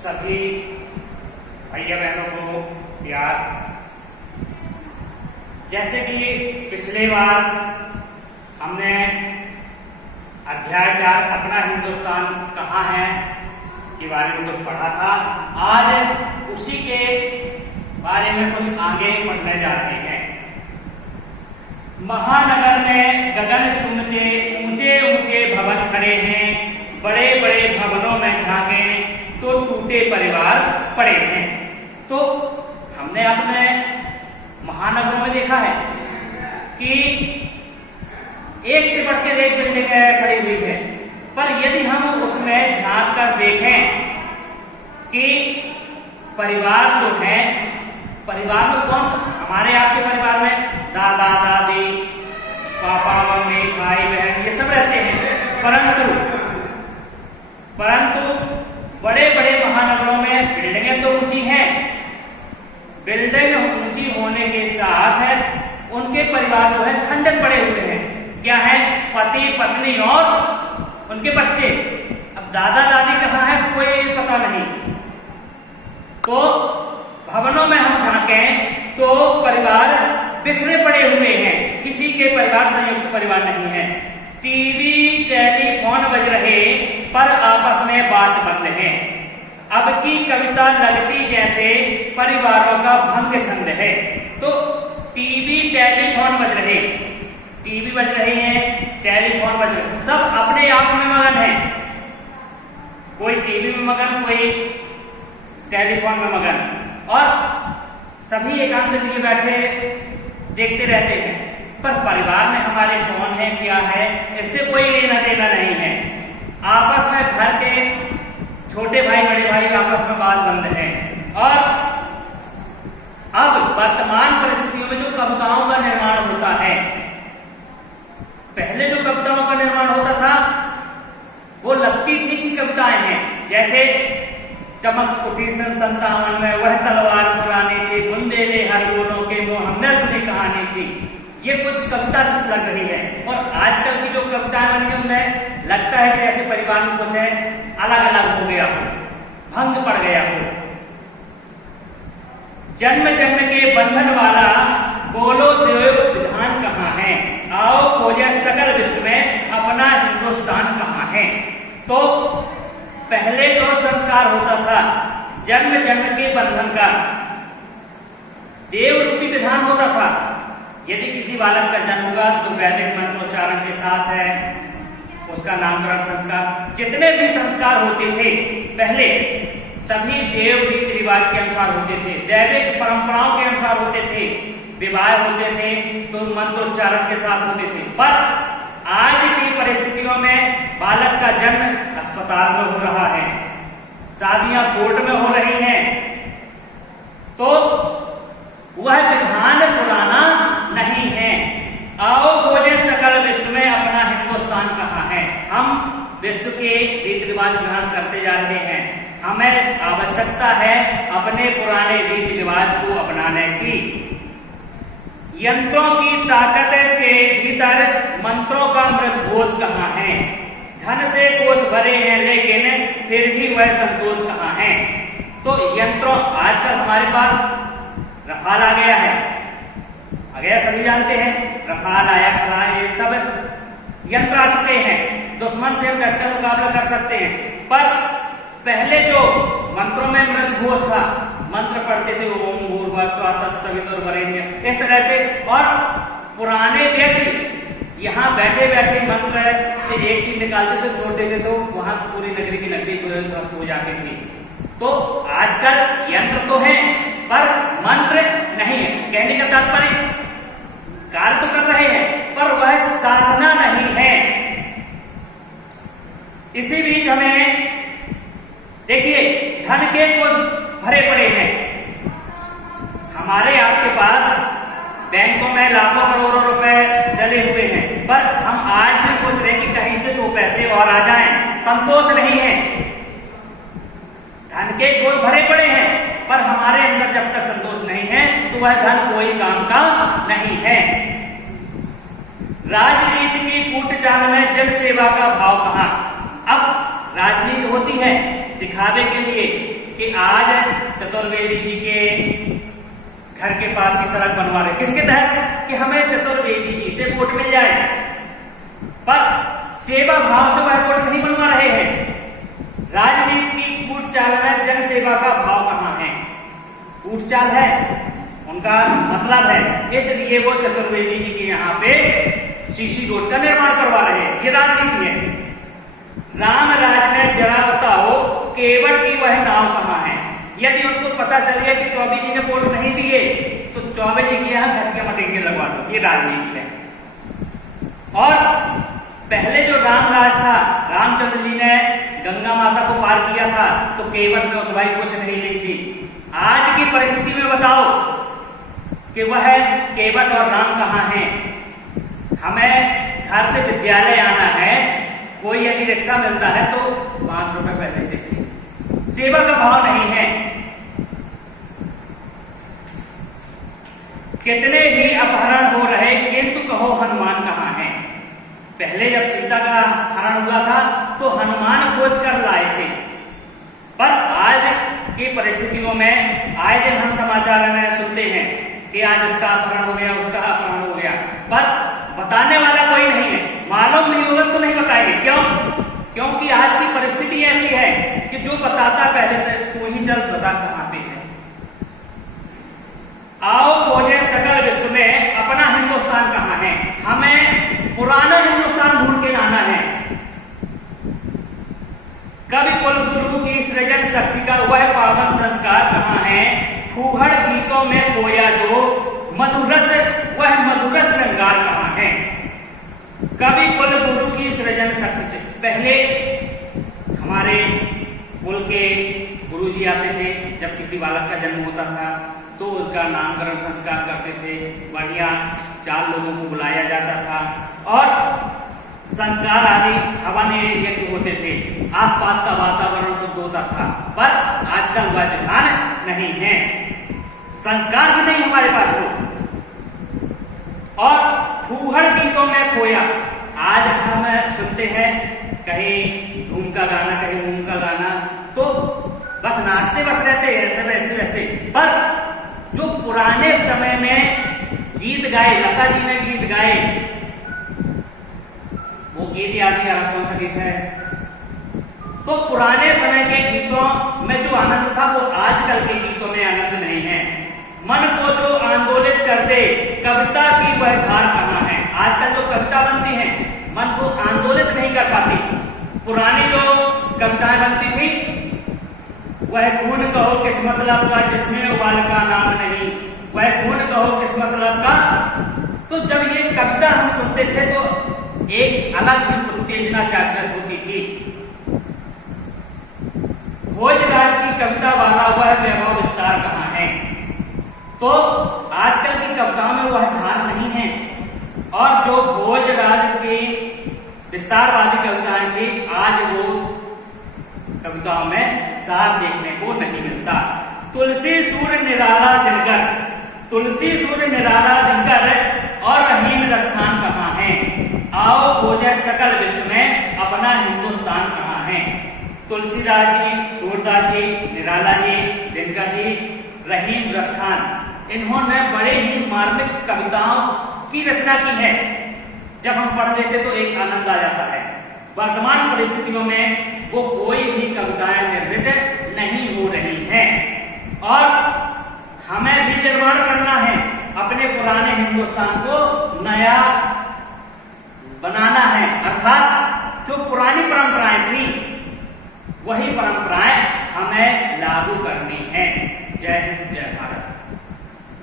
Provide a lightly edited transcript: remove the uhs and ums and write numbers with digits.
सभी भैया बहनों को प्यार। जैसे कि पिछले बार हमने अध्याय 4 अपना हिंदुस्तान कहाँ है के बारे में कुछ पढ़ा था, आज उसी के बारे में कुछ आगे पढ़ने जा रहे हैं। महानगर में गगन चूमते ऊंचे ऊंचे भवन खड़े हैं, बड़े बड़े भवनों में झांके तो टूटे परिवार पड़े हैं। तो हमने अपने महानगरों में देखा है कि एक से बढ़कर एक बिल्डिंग खड़ी हुई है, पर यदि हम उसमें झांक कर देखें कि परिवार जो है, परिवार में कौन, हमारे आपके परिवार में दादा दादी, पापा मम्मी, भाई बहन, ये सब रहते हैं। परंतु बड़े बड़े महानगरों में बिल्डिंगें तो ऊंची हैं, बिल्डिंग ऊंची होने के साथ उनके परिवार जो है खंडित पड़े हुए हैं। क्या है? पति पत्नी और उनके बच्चे। अब दादा दादी कहाँ है कोई पता नहीं। तो भवनों में हम झांकें तो परिवार बिखरे पड़े हुए हैं, किसी के परिवार संयुक्त परिवार नहीं है। टीवी टेलीफोन बज रहे पर आपस में बात बंद है। अब की कविता लगती जैसे परिवारों का भंग छंद है। तो टीवी टेलीफोन बज रहे, टीवी बज रहे हैं, टेलीफोन बज रहे, सब अपने आप में मगन है। कोई टीवी में मगन, कोई टेलीफोन में मगन, और सभी एकांत में बैठे देखते रहते हैं। पर परिवार में हमारे कौन है, क्या है, इससे कोई लेना देना नहीं है। आपस में घर के छोटे भाई बड़े भाई आपस में बात बंद है। और अब वर्तमान परिस्थितियों में जो कविताओं का निर्माण होता है, पहले जो कविताओं का निर्माण होता था वो लगती थी कि कविताएं हैं। जैसे चमक उठी सन 57 में वह तलवार पुरानी थी, बुंदेले हर बोलों के मुंह हमने सुनी कहानी थी। ये कुछ कविता लग रही है। और आजकल की जो कविताएं बनी है उनमें लगता है कि ऐसे परिवार में कुछ है अलग अलग हो गया हो, भंग पड़ गया हो। जन्म जन्म के बंधन वाला बोलो देव विधान कहाँ है, आओ खोजे सकल विश्व में अपना हिंदुस्तान कहाँ है। तो पहले जो संस्कार होता था जन्म जन्म के बंधन का, देव रूपी विधान होता था। यदि किसी बालक का जन्म होगा तो वैदिक मंत्रोच्चारण के साथ है उसका नामकरण संस्कार। जितने भी संस्कार होते थे पहले सभी देव रीति रिवाज के अनुसार होते थे, दैविक परंपराओं के अनुसार होते थे। विवाह होते थे तो मंत्रोच्चारण के साथ होते थे। पर आज की परिस्थितियों में बालक का जन्म अस्पताल में हो रहा है, शादियां कोर्ट में हो रही हैं। तो वह विधान पुराना नहीं है। आओ खोजे सकल विश्व में अपना हिंदुस्तान कहाँ है। हम विश्व के रीति रिवाज ग्रहण करते जा रहे हैं, हमें आवश्यकता है अपने पुराने रीति रिवाज को अपनाने की। यंत्रों की ताकत के भीतर मंत्रों का मृत घोष कहाँ है। धन से कोष भरे हैं लेकिन फिर भी वह संतोष कहाँ है। तो यंत्रों, आजकल हमारे पास रफाल आ गया है, आ गया, सभी जानते हैं रफाल आया, फला, ये सब यंत्र आ चुके हैं। दुश्मन से हम डटकर मुकाबला कर सकते हैं। पर पहले जो मंत्रों में मृत घोष था, मंत्र पढ़ते थे ओम भूर्भुवः स्वः तत्सवितुर्वरेण्यम्, इस तरह से। और पुराने व्यक्ति यहाँ बैठे बैठे मंत्र से एक ही निकालते थे, छोड़ देते तो वहां पूरी नगरी की नगरी ध्वस्त हो जाती थी। तो आजकल यंत्र तो है पर मंत्र नहीं है। कहने का तात्पर्य कार्य तो कर रहे हैं पर वह साधना नहीं है। इसी बीच हमें देखिए धन के कोष भरे पड़े हैं। हमारे आपके पास बैंकों में लाखों करोड़ों रुपए डले हुए हैं, पर हम आज भी सोच रहे हैं कि कहीं से 2 पैसे और आ जाएं। संतोष नहीं है। धन के कोष भरे पड़े हैं पर हमारे अंदर जब तक संतोष नहीं है तो वह धन कोई काम का नहीं है। राजनीति की कूट चाल में जन सेवा का भाव कहाँ। अब राजनीति होती है दिखावे के लिए कि आज चतुर्वेदी जी के घर के पास की सड़क बनवा रहे, किसके तहत कि हमें चतुर्वेदी जी से वोट मिल जाए, पर सेवा भाव से वह वोट नहीं बनवा रहे हैं। राजनीति की कूट चाल में जन सेवा का भाव कहां है? कूट चाल है, उनका मतलब है, इसलिए वो चतुर्वेदी जी के यहाँ पे सीसी रोड का निर्माण करवा रहे हैं। ये राजनीति है। राम राज में जरा बताओ केवट की वह नाव कहां है? यदि उनको पता चल गया कि चौबे जी ने वोट नहीं दिए तो चौबे जी के यहाँ घर के मटेंगे लगवा दो। ये राजनीति है। और पहले जो राम राज था, रामचंद्र जी ने गंगा माता को पार किया था तो केवट में उतवाई कुछ नहीं ली थी। आज की परिस्थिति में बताओ कि वह केवट और राम कहां हैं? हमें घर से विद्यालय आना है, कोई यदि रिक्शा मिलता है तो 5 रुपए पहले चाहिए, सेवा का भाव नहीं है। कितने ही अपहरण हो रहे किंतु कहो हनुमान कहां है? पहले जब सीता का हरण हुआ था तो हनुमान खोज कर लाए थे, पर आज की परिस्थितियों में आए दिन हम समाचार में सुनते हैं कि आज इसका अपहरण हो गया, उसका अपहरण हो गया, पर बताने वाला कोई नहीं है। मालूम नहीं होगा तो नहीं बताएंगे। क्यों? क्योंकि आज की परिस्थिति ऐसी है कि जो बताता पहले तो ही चल बता कहां पे है। आओ खोजे सकल विश्व में अपना हिंदुस्तान कहां है? हमें पुराना हिंदुस्तान ढूंढ के लाना है। कवि कुल गुरु की सृजन शक्ति का वह पावन संस्कार कहां है? फूहड़ गीतों में खोया जो मधुरस, वह मधुरस श्रृंगार कहां है? कवि कुल गुरु की सृजन शक्ति से पहले हमारे कुल के गुरु जी आते थे, जब किसी बालक का जन्म होता था तो उसका नामकरण संस्कार करते थे, बढ़िया 4 लोगों को बुलाया जाता था और संस्कार आदि हवन यज्ञ होते थे, आसपास का वातावरण शुद्ध होता था। पर आजकल वह विधान नहीं है, संस्कार ही नहीं हमारे पास हो। और फूहड़ गीतों में खोया, आज हम सुनते हैं कहीं धूम का गाना, कहीं मूंग का गाना, तो बस नाचते बस रहते हैं ऐसे वैसे वैसे। पर जो पुराने समय में गीत गाए, लता जी ने गीत गाए, वो गीत याद नहीं आ रहा कौन सा गीत है, तो पुराने समय के गीतों में जो आनंद था वो आजकल के गीतों में आनंद नहीं है। मन को जो आंदोलित कर दे कविता की वह धार कहां है? आजकल जो कविता बनती है मन को आंदोलित नहीं कर पाती। पुरानी जो कविताएं बनती थी वह खून कहो किस मतलब का जिसमें उबाल का नाम नहीं, वह खून कहो किस मतलब का। तो जब ये कविता हम सुनते थे तो एक अलग ही उत्तेजना जागृत होती थी। भोजराज की कविता वाला वह वैभव विस्तार कहां है? तो आजकल की कविताओं में वह धार नहीं है। और जो भोजराज की विस्तारवादी कविताएं थी, आज वो कविताओं में सार देखने को नहीं मिलता। तुलसी सूर्य निराला दिनकर, तुलसी सूर्य निराला दिनकर और रहीम रसखान कहां है? आओ खोजे सकल विश्व में अपना हिंदुस्तान कहां है? तुलसीदास जी, सूरदास जी, निराला जी, दिनकर जी, रहीम रसखान, इन्होंने बड़े ही मार्मिक कविताओं की रचना की है। जब हम पढ़ लेते तो एक आनंद आ जाता है। वर्तमान परिस्थितियों में वो कोई भी कविताएं निर्मित नहीं हो रही हैं और हमें भी निर्माण करना है, अपने पुराने हिंदुस्तान को नया बनाना है। अर्थात जो पुरानी परंपराएं थी वही परंपराएं हमें लागू करनी है। जय हिंद, जय भारत।